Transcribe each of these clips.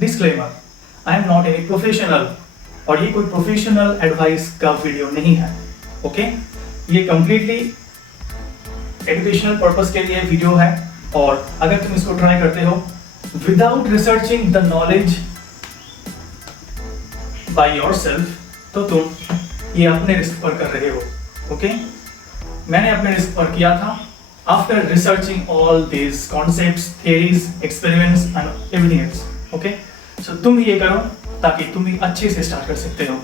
Disclaimer, I am not any professional और ये कोई प्रोफेशनल एडवाइस का वीडियो नहीं है। ओके, ये कंप्लीटली एजुकेशनल पर्पस के लिए वीडियो है और अगर तुम इसको ट्राई करते हो without researching the knowledge by yourself तो तुम ये अपने रिस्क पर कर रहे हो। ओके, मैंने अपने रिस्क पर किया था after researching all this concepts, theories, experiments and everything else. Okay, so तुम ये करो ताकि तुम भी अच्छे से स्टार्ट कर सकते हो।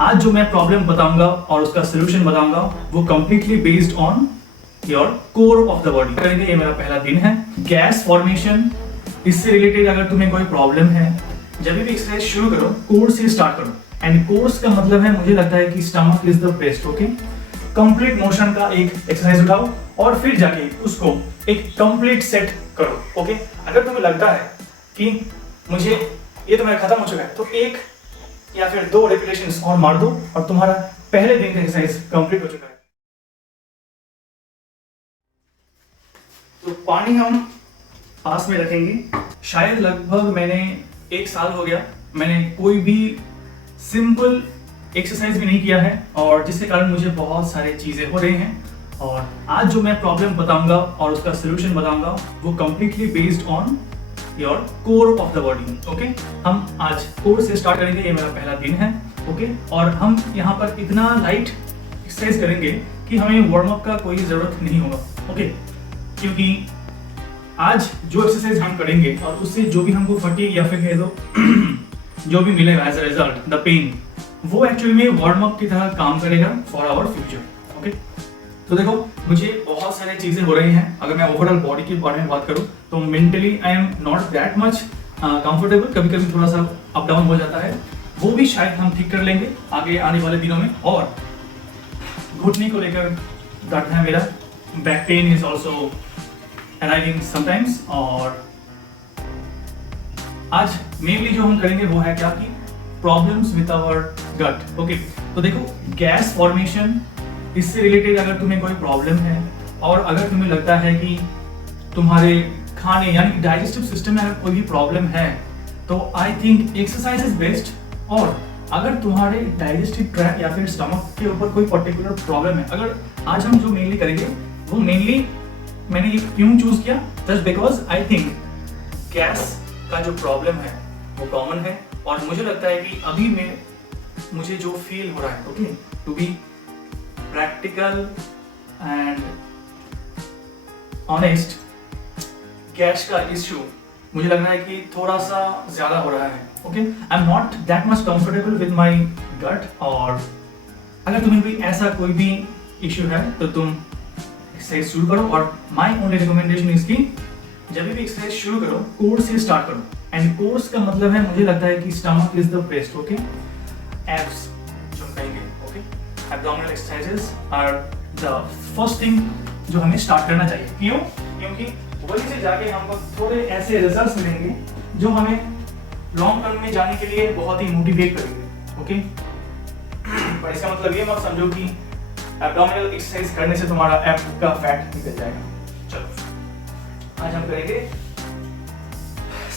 आज जो मैं प्रॉब्लम बताऊंगा और उसका सोल्यूशन बताऊंगा वो completely based on your core of the body करेंगे। ये मेरा पहला दिन है। गैस फॉर्मेशन, इससे रिलेटेड अगर तुम्हें कोई प्रॉब्लम है, जब भी एक्सरसाइज शुरू करो कोर से स्टार्ट करो। एंड कोर्स का मतलब है, मुझे लगता है कि stomach is the best. Okay, complete motion का एक एक्सरसाइज उठाओ और फिर जाके उसको एक कंप्लीट सेट करो। ओके, अगर तुम्हें लगता है कि मुझे ये तो मेरा खत्म हो चुका है तो एक या फिर 2 रेपिटेशंस और मार दो और तुम्हारा पहले दिन का एक्सरसाइज कंप्लीट हो चुका है। तो पानी हम पास में रखेंगे। शायद लगभग मैंने 1 साल हो गया मैंने कोई भी सिंपल एक्सरसाइज भी नहीं किया है और जिसके कारण मुझे बहुत सारी चीज़ें हो रही हैं। और आज जो मैं प्रॉब्लम बताऊंगा और उसका सोल्यूशन बताऊंगा वो completely based on your core of the body. Okay, हम आज कोर से स्टार्ट करेंगे। ये मेरा पहला दिन है। ओके, और हम यहाँ पर इतना लाइट एक्सरसाइज करेंगे कि हमें वार्म अप का कोई ज़रूरत नहीं होगा। ओके, क्योंकि आज जो एक्सरसाइज हम करेंगे और उससे जो भी हमको फटीग या फिर कह दो जो भी मिलेगा as a result, the pain, वो एक्चुअली में वार्म अप की तरह काम करेगा फॉर आवर फ्यूचर। ओके, तो देखो मुझे बहुत सारी चीज़ें हो रही हैं। अगर मैं ओवरऑल बॉडी के बारे में बात करूं तो mentally I am not that much comfortable. कभी कभी थोड़ा सा अप डाउन हो जाता है, वो भी शायद हम ठीक कर लेंगे आगे आने वाले दिनों में। और घुटने को लेकर दर्द है मेरा, back pain is also arriving sometimes. और आज मेनली जो हम करेंगे वो है क्या कि problems with our gut. Okay, तो देखो गैस फॉर्मेशन, इससे रिलेटेड अगर तुम्हें कोई प्रॉब्लम है और अगर तुम्हें लगता है कि तुम्हारे खाने यानी डाइजेस्टिव सिस्टम में अगर कोई भी प्रॉब्लम है तो I think exercise is best. और अगर तुम्हारे डाइजेस्टिव ट्रैक्ट या फिर स्टमक के ऊपर कोई पर्टिकुलर प्रॉब्लम है, अगर आज हम जो मेनली करेंगे वो मेनली मैंने ये क्यों चूज किया, just because I think gas का जो प्रॉब्लम है वो कॉमन है। और मुझे लगता है कि अभी में मुझे जो फील हो रहा है, okay, to be practical and honest, gas का इश्यू मुझे लग रहा है कि थोड़ा सा ज्यादा हो रहा है। Okay, I am not that much comfortable with my gut. और अगर तुम्हें भी ऐसा कोई भी इश्यू है तो तुम एक्सरसाइज शुरू करो। और माय ओनली रिकमेंडेशन इज कि जब भी एक्सरसाइज शुरू करो कोर से स्टार्ट करो। एंड कोर्स का मतलब है, मुझे लगता है कि stomach is the best. Okay, abs जो हम कहेंगे, okay, abdominal exercises are the first thing जो हमें स्टार्ट करना चाहिए। क्यों? क्योंकि वहीं से जाके हमको थोड़े ऐसे रिजल्ट्स मिलेंगे जो हमें लॉन्ग टर्म में जाने के लिए बहुत ही मोटिवेट करेंगे। ओके, पर इसका मतलब ये मत समझो कि एब्डोमिनल एक्सरसाइज करने से तुम्हारा एब का फैट निकल जाएगा। चलो आज हम करेंगे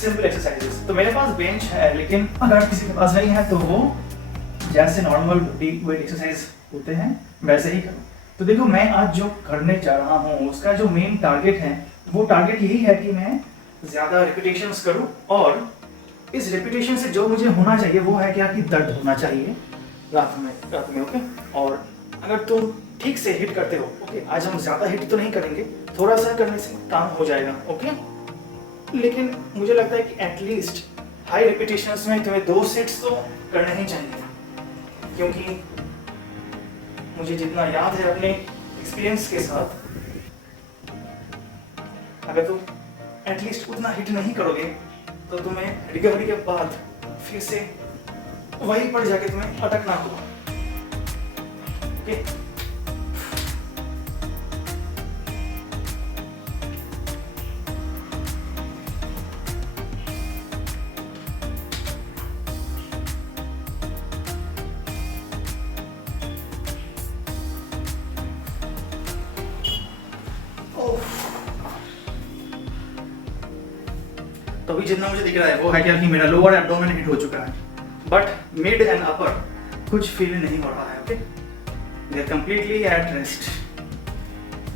सिंपल एक्सरसाइजेस। तो मेरे पास बेंच है, लेकिन अगर किसी के पास नहीं है तो वो जैसे नॉर्मल बॉडी वेट एक्सरसाइज होते हैं वैसे ही करो। तो देखो मैं आज जो करने जा रहा हूँ उसका जो मेन टारगेट है वो टारगेट यही है कि मैं ज़्यादा रिपीटेशंस करूँ। और इस रिपीटेशन से जो मुझे होना चाहिए वो है क्या कि दर्द होना चाहिए रात में। ओके, और अगर तुम ठीक से हिट करते हो, ओके, आज हम ज़्यादा हिट तो नहीं करेंगे, थोड़ा सा करने से काम हो जाएगा। ओके, लेकिन मुझे लगता है कि एटलीस्ट हाई रिपीटेशंस में तुम्हें 2 सेट्स तो करने ही चाहिए। क्योंकि मुझे जितना याद है अपने एक्सपीरियंस के साथ, अगर तुम एटलीस्ट उतना हिट नहीं करोगे तो तुम्हें रिकवरी के बाद फिर से वहीं पर जाके तुम्हें अटकना होगा। ओके, तो तो अभी जितना मुझे दिख रहा है वो है क्या कि मेरा लोअर एब्डोमेन हिट हो चुका है, बट मिड एंड अपर कुछ फील नहीं हो रहा है। Okay, they are completely at rest.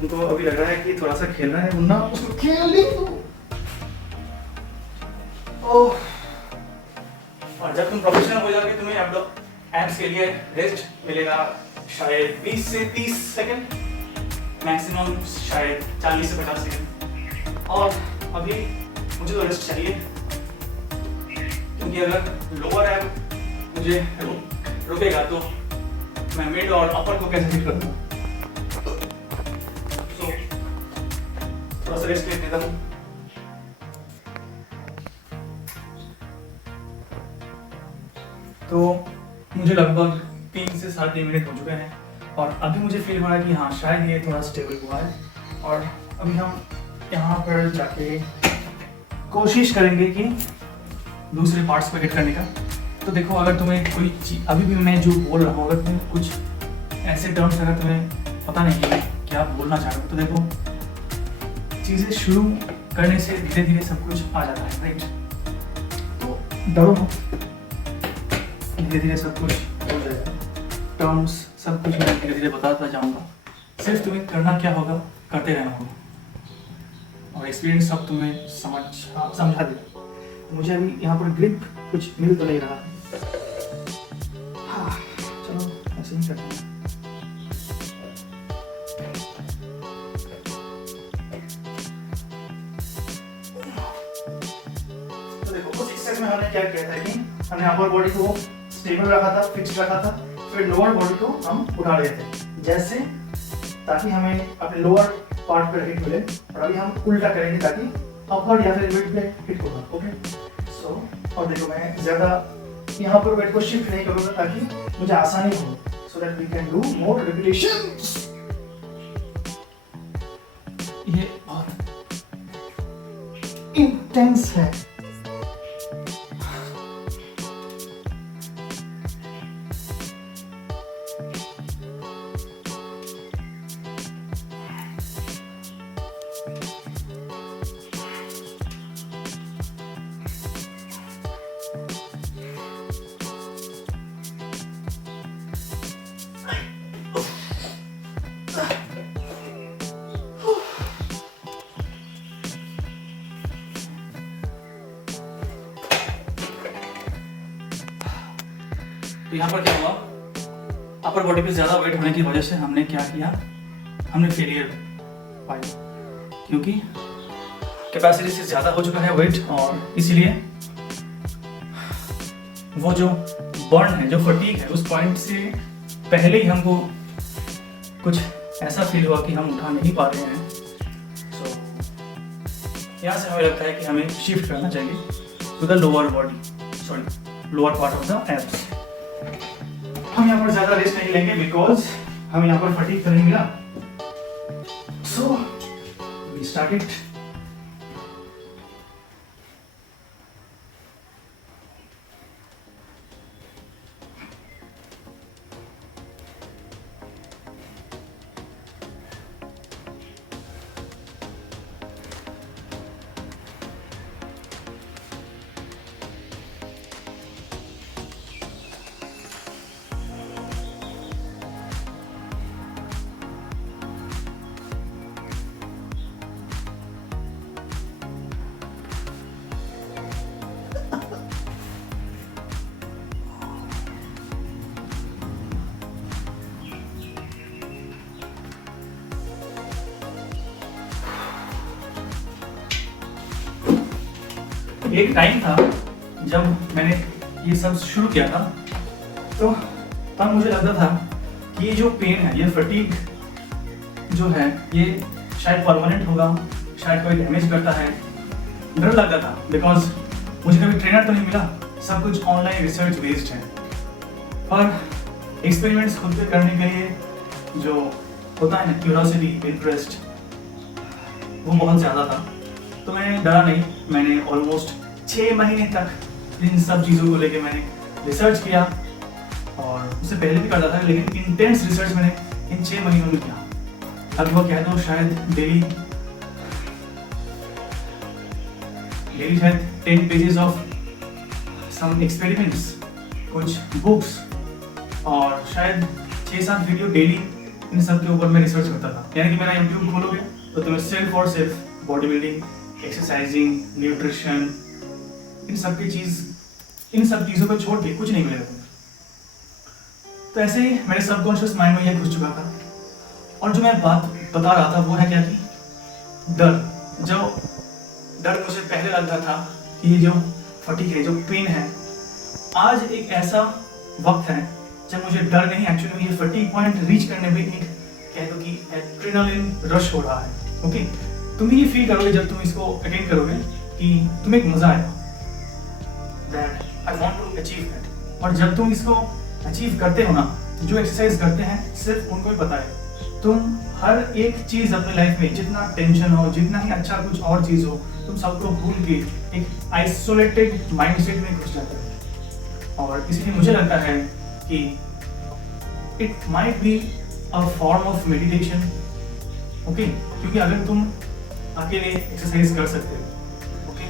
उनको अभी लग रहा है कि थोड़ा सा खेलना है, मुन्ना उसको खेल दो। ओह, और जब तुम प्रोफेशनल हो जाओगे तुम्हें एब्स के लिए रेस्ट मिलेगा शायद 20 से 30 सेकंड, मैक्सिमम शायद 40 से 50 सेकंड। और अभी मुझे तो रेस्ट चाहिए, क्योंकि अगर लोअर एब मुझे रुकेगा तो मैं मिड और अपर को कैसे हिट करूँगा। सो थोड़ा सा रेस्ट ले लेता हूँ। तो मुझे लगभग 3 से 3.5 मिनट हो चुके हैं और अभी मुझे फील हो रहा है कि हाँ शायद ये थोड़ा स्टेबल हुआ है। और अभी हम यहाँ पर जाके कोशिश करेंगे कि दूसरे पार्ट्स पर हिट करने का। तो देखो, अगर तुम्हें कोई चीज अभी भी मैं जो बोल रहा हूँ, अगर तुम्हें कुछ ऐसे टर्म्स अगर तुम्हें पता नहीं है क्या बोलना चाह रहे हो, तो देखो चीज़ें शुरू करने से धीरे धीरे सब कुछ आ जाता है, राइट? तो डरो मत, धीरे धीरे सब कुछ हो जाएगा। टर्म्स सब कुछ मैं धीरे धीरे बताता जाऊँगा, सिर्फ तुम्हें करना क्या होगा, करते रहना होगा और एक्सपीरियंस सब तुम्हें समझा देगा। मुझे अभी यहाँ पर ग्रिप कुछ मिल तो नहीं रहा। हाँ, चलो ऐसे ही करते हैं। तो देखो, उस एक्सरसाइज में हमने क्या किया था कि हमने अपर बॉडी को स्टेबल रखा था, फिक्स रखा था, फिर लोअर बॉडी को हम उठा रहे थे जैसे, ताकि हमें अपने लोअर पार्ट पर हिट मिले। और अभी हम उल्टा करेंगे ताकि अपर या फिर मिड पे हिट होगा। ओके, सो और देखो, मैं ज़्यादा यहाँ पर वेट को शिफ्ट नहीं करूँगा ताकि मुझे आसानी हो, so that we can do more repetitions. ये बहुत इंटेंस है। तो यहाँ पर क्या हुआ, अपर बॉडी पे ज़्यादा वेट होने की वजह से हमने क्या किया, हमने फेलियर पाई, क्योंकि कैपेसिटी से ज़्यादा हो चुका है वेट। और इसीलिए वो जो बर्न है, जो फटीग है, उस पॉइंट से पहले ही हमको कुछ ऐसा फील हुआ कि हम उठा नहीं पा रहे हैं। सो यहाँ से हमें लगता है कि हमें शिफ्ट करना चाहिए to the lower body, sorry lower part of the abs. हम यहाँ पर ज़्यादा रेस्ट नहीं लेंगे बिकॉज हमें यहाँ पर फटीग तो नहीं मिला। So we started. एक टाइम था जब मैंने ये सब शुरू किया था, तो तब मुझे लगता था कि ये जो पेन है, ये फटीग जो है, ये शायद परमानेंट होगा, शायद कोई डैमेज करता है। डर लगता था बिकॉज मुझे कभी ट्रेनर तो नहीं मिला, सब कुछ ऑनलाइन रिसर्च बेस्ड है। पर एक्सपेरिमेंट्स खुद पे करने के लिए जो होता है ना, क्यूरियोसिटी, इंटरेस्ट, वो बहुत ज़्यादा था। तो मैं डरा नहीं, मैंने ऑलमोस्ट 6 महीने तक इन सब चीज़ों को लेके मैंने रिसर्च किया, और उससे पहले भी करता था, लेकिन इंटेंस रिसर्च मैंने इन 6 महीनों में किया। अब वो कह दो शायद डेली डेली शायद 10 पेजेस ऑफ सम एक्सपेरिमेंट्स, कुछ बुक्स और शायद 6-7 वीडियो डेली, इन सब के ऊपर मैं रिसर्च करता था। यानी कि मेरा यूट्यूब खोलोगे तो तुम्हें सिर्फ और सिर्फ बॉडी बिल्डिंग, एक्सरसाइजिंग, न्यूट्रिशन, इन सब चीज़ों को छोड़ के कुछ नहीं मिलेगा तुम्हें। तो ऐसे ही मेरे सबकॉन्शियस माइंड में यह घुस चुका था। और जो मैं बात बता रहा था वो है क्या कि डर। जो डर मुझे पहले लगता था कि ये जो फटीग है, जो पेन है, आज एक ऐसा वक्त है जब मुझे डर नहीं, एक्चुअली ये फटीग पॉइंट रीच करने में एक कह दो कि एड्रेनालिन रश हो रहा है। ओके, तुम ये फील करोगे जब तुम इसको अटेंड करोगे कि तुम्हें एक मजा आएगा, that I want to achieve that. और जब तुम इसको अचीव करते हो ना, जो एक्सरसाइज करते हैं सिर्फ उनको ही पता है। तुम हर एक चीज अपनी लाइफ में, जितना टेंशन हो, जितना ही अच्छा कुछ और चीज हो, तुम सबको भूल के एक आइसोलेटेड माइंडसेट में घुस जाते हो। और इसलिए मुझे लगता है कि it might be a form of meditation. Okay, क्योंकि अगर तुम अकेले एक्सरसाइज कर सकते हो, ओके,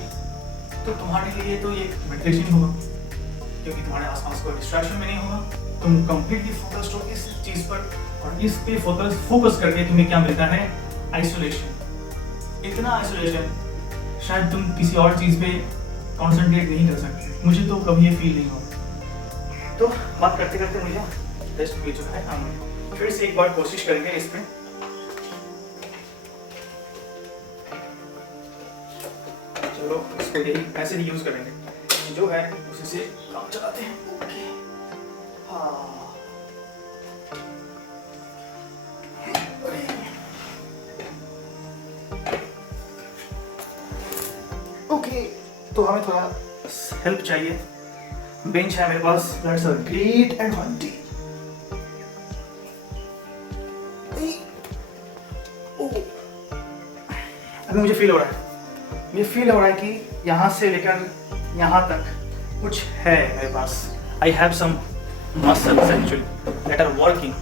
तो तुम्हारे लिए तो ये मेडिटेशन होगा, क्योंकि तुम्हारे आसपास कोई डिस्ट्रैक्शन में नहीं होगा। तुम कंप्लीटली फोकस्ड हो इस चीज पर, और इस पे फोकस करके तुम्हें क्या मिलता है? आइसोलेशन। इतना आइसोलेशन शायद तुम किसी और चीज पे कॉन्सेंट्रेट नहीं कर सकते। मुझे तो कभी ये फील नहीं हुआ। तो बात करते करते मुझे टेस्ट भी जो है, हम फिर से एक बार कोशिश करेंगे इस पे। चलो इसको यही ऐसे ही यूज करेंगे, जो है उसी से काम चलाते हैं। ओके, हाँ, ओके, तो हमें थोड़ा हेल्प चाहिए। बेंच है मेरे पास, दैट्स अ ग्रेट एडवांटेज। अभी मुझे फील हो रहा है, कि यहाँ से लेकर यहाँ तक कुछ है मेरे पास। I have some muscles actually that are working,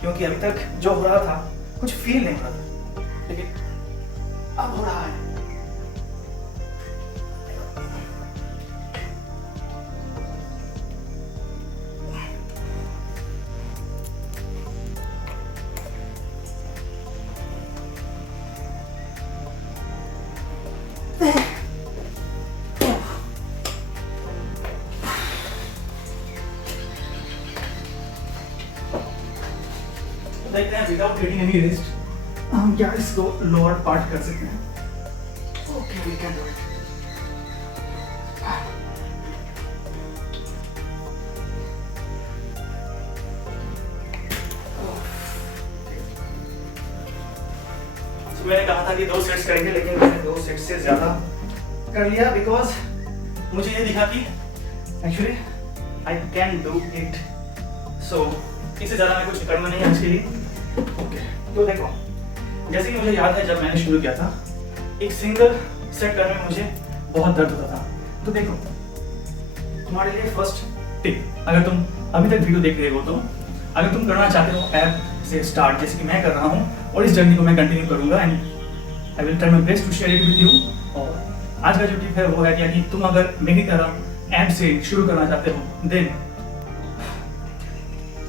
क्योंकि अभी तक जो हो रहा था कुछ फील नहीं हो रहा था, लेकिन अब हो रहा है। देखते हैं विदाउट गेटिंग एनी रेस्ट हम क्या इसको लोअर पार्ट कर सकते हैं। Okay, we can do it. मैंने कहा था कि 2 सेट्स करेंगे, लेकिन मैंने 2 सेट से ज्यादा कर लिया, बिकॉज मुझे ये दिखा कि actually I can do it. So इससे ज्यादा मैं कुछ करना नहीं है आज के लिए। ओके, तो देखो, जैसे कि मुझे याद है जब मैंने शुरू किया था, एक सिंगल सेट करने में मुझे बहुत दर्द होता था। तो देखो, तुम्हारे लिए फर्स्ट टिप, अगर तुम अभी तक वीडियो देख रहे हो, तो अगर तुम करना चाहते हो ऐप से स्टार्ट, जैसे कि मैं कर रहा हूँ, और इस जर्नी को मैं कंटिन्यू करूंगा, and I will try my best to share it with you. और आज का जो टिप है वो है कि तुम अगर मेरी तरह ऐप से शुरू करना चाहते हो, देन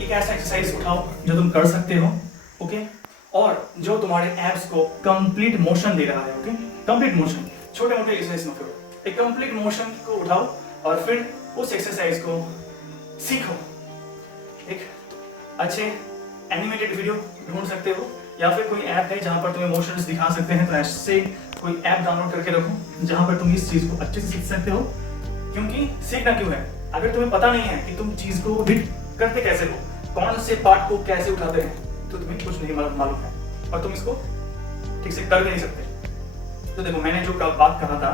एक ऐसा एक्सरसाइज उठाओ जो तुम कर सकते हो, ओके, और जो तुम्हारे एब्स को कंप्लीट मोशन दे रहा है। ओके, कंप्लीट मोशन, छोटे मोटे एक्सरसाइज मत करो, एक कंप्लीट मोशन को उठाओ और फिर उस एक्सरसाइज को सीखो। एक अच्छे एनिमेटेड वीडियो ढूंढ सकते हो, या फिर कोई ऐप है जहां पर तुम्हें मोशंस दिखा सकते हैं, तो ऐसे कोई ऐप डाउनलोड करके रखो जहां पर तुम इस चीज को अच्छे से सीख सकते हो। क्योंकि सीखना क्यों है? अगर तुम्हें पता नहीं है कि तुम चीज को हिट करते कैसे हो, कौन से पार्ट को कैसे उठाते हैं, तो तुम्हें कुछ नहीं मालूम है और तुम इसको ठीक से कर भी नहीं सकते। तो देखो, मैंने जो बात कहा था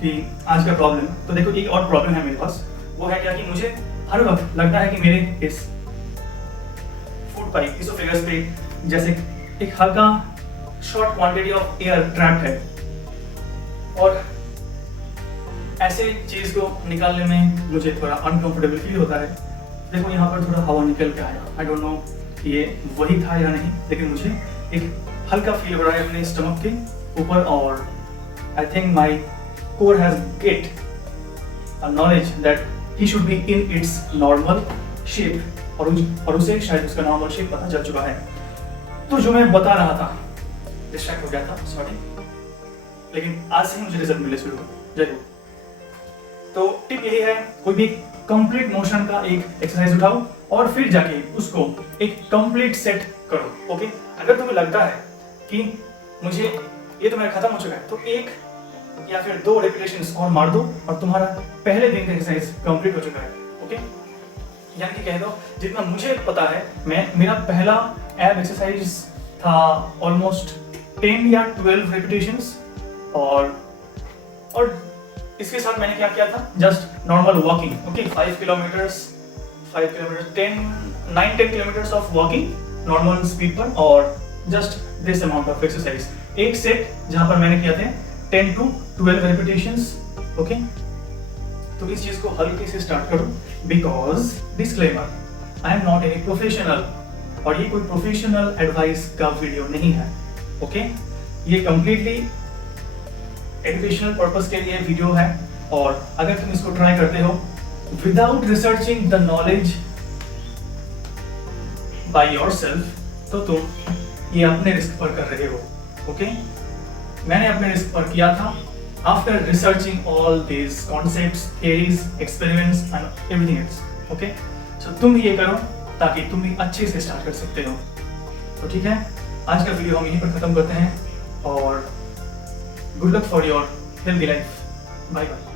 कि आज का प्रॉब्लम, तो देखो एक और प्रॉब्लम है मेरे पास। वो है क्या कि मुझे हर वक्त लगता है कि मेरे इस फूड पाइप, इसोफेगस पे जैसे एक हल्का short quantity of air trapped है, और ऐसे चीज को निकालने में मुझे थोड़ा अनकंफर्टेबल फील होता है। देखो, यहाँ पर थोड़ा हवा निकल के आया, आई डोंट नो ये वही था या नहीं, लेकिन मुझे एक हल्का फील हो रहा है अपने स्टमक के ऊपर, और I think my core has get a knowledge that he should be in its normal shape और उसे शायद उसका नॉर्मल शेप पता चल चुका है। तो जो मैं बता रहा था, डिस्ट्रैक्ट हो गया था, सॉरी, लेकिन आज से ही मुझे रिजल्ट मिले शुरू। जय हो। तो टिप यही है, कोई भी कंप्लीट मोशन का एक एक्सरसाइज उठाओ और फिर जाके उसको एक कंप्लीट सेट करो। ओके, अगर तुम्हें लगता है कि मुझे ये तो मेरा खत्म हो चुका है, तो 1 या फिर 2 रेपिटेशंस और मार दो और तुम्हारा पहले दिन का एक्सरसाइज कंप्लीट हो चुका है। ओके, यानी कि कह दो जितना मुझे पता है, मेरा पहला एब एक्सरसाइज था ऑलमोस्ट 10 या 12 रेपिटेशंस और इसके साथ मैंने क्या किया था, just normal walking. Okay, 5 kilometre 9-10 kilometre of walking normal speed पर और just this amount of exercise. एक सेट जहां पर मैंने किया थे 10 to 12 रेपिटेशंस। ओके, तो इस चीज को हल्के से स्टार्ट करो, because disclaimer, I am not any professional और ये कोई प्रोफेशनल एडवाइस का वीडियो नहीं है। ओके, ये कंप्लीटली एजुकेशनल पर्पस के लिए वीडियो है और अगर तुम इसको ट्राई करते हो without researching the knowledge by yourself, तो तुम ये अपने रिस्क पर कर रहे हो। ओके, मैंने अपने रिस्क पर किया था after researching all these concepts, theories, experiments and everything else. Okay, so तुम ये करो ताकि तुम भी अच्छे से स्टार्ट कर सकते हो। तो ठीक है, आज का वीडियो हम यहीं पर खत्म करते हैं और good luck for your healthy life. Bye bye.